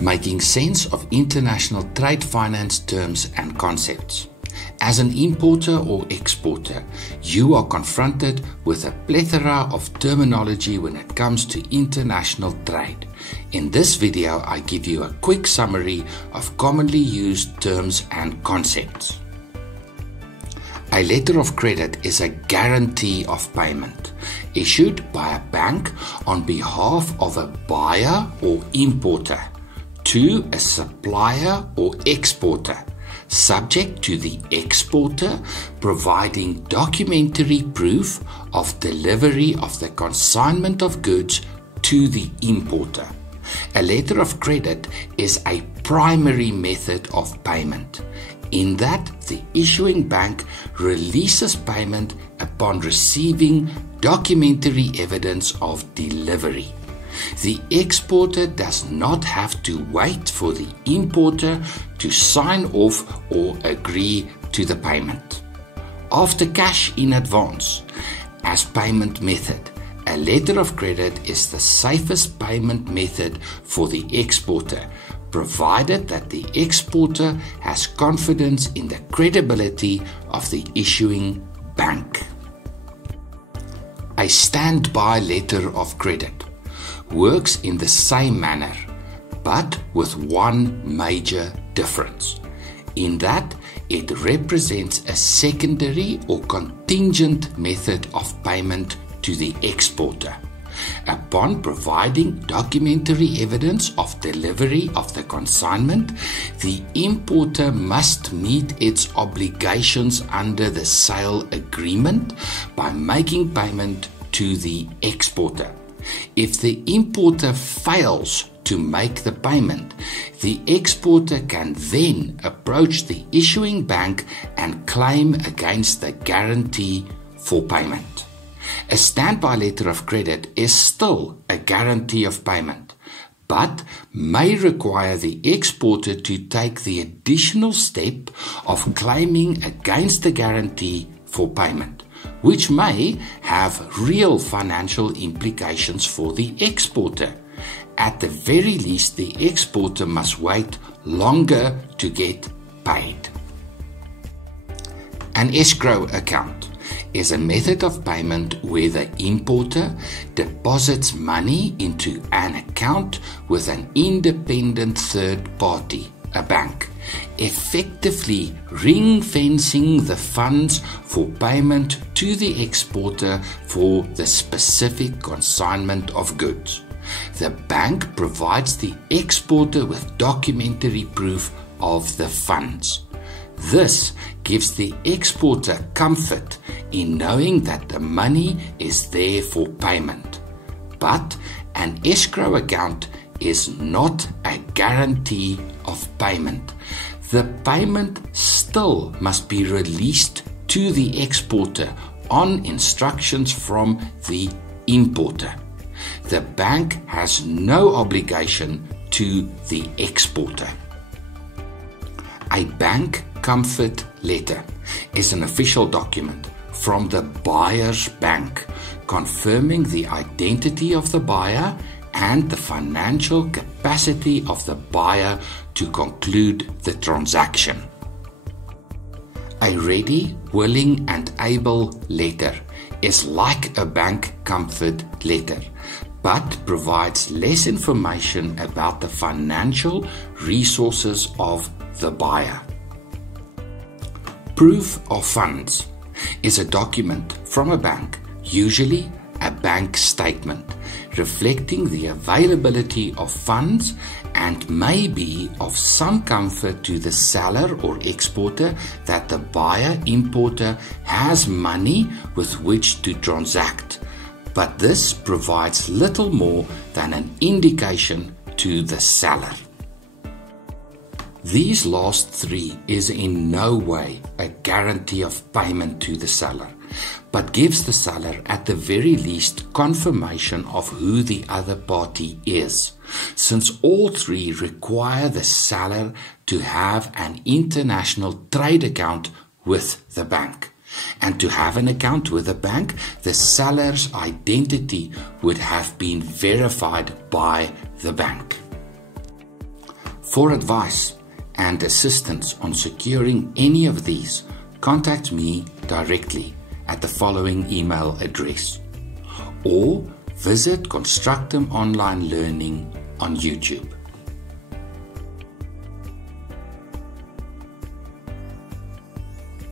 Making sense of international trade finance terms and concepts. As an importer or exporter, you are confronted with a plethora of terminology when it comes to international trade. In this video, I give you a quick summary of commonly used terms and concepts. A letter of credit is a guarantee of payment issued by a bank on behalf of a buyer or importer to a supplier or exporter, subject to the exporter providing documentary proof of delivery of the consignment of goods to the importer. A letter of credit is a primary method of payment, in that the issuing bank releases payment upon receiving documentary evidence of delivery. The exporter does not have to wait for the importer to sign off or agree to the payment. After cash in advance as payment method, a letter of credit is the safest payment method for the exporter, provided that the exporter has confidence in the credibility of the issuing bank. A standby letter of credit works in the same manner, but with one major difference, in that it represents a secondary or contingent method of payment to the exporter. Upon providing documentary evidence of delivery of the consignment, the importer must meet its obligations under the sale agreement by making payment to the exporter. If the importer fails to make the payment, the exporter can then approach the issuing bank and claim against the guarantee for payment. A standby letter of credit is still a guarantee of payment, but may require the exporter to take the additional step of claiming against the guarantee for payment, which may have real financial implications for the exporter. At the very least, the exporter must wait longer to get paid. An escrow account is a method of payment where the importer deposits money into an account with an independent third party, a bank, effectively ring-fencing the funds for payment to the exporter for the specific consignment of goods. The bank provides the exporter with documentary proof of the funds. This gives the exporter comfort in knowing that the money is there for payment. But an escrow account is not a guarantee of payment. The payment still must be released to the exporter on instructions from the importer. The bank has no obligation to the exporter. A bank comfort letter is an official document from the buyer's bank confirming the identity of the buyer and the financial capacity of the buyer to conclude the transaction. A ready, willing, and able letter is like a bank comfort letter, but provides less information about the financial resources of the buyer. Proof of funds is a document from a bank, usually a bank statement, reflecting the availability of funds and may be of some comfort to the seller or exporter that the buyer-importer has money with which to transact, but this provides little more than an indication to the seller. These last three is in no way a guarantee of payment to the seller, but gives the seller at the very least confirmation of who the other party is, since all three require the seller to have an international trade account with the bank. And to have an account with the bank, the seller's identity would have been verified by the bank. For advice and assistance on securing any of these, contact me directly at the following email address, or visit Constructum Online Learning on YouTube.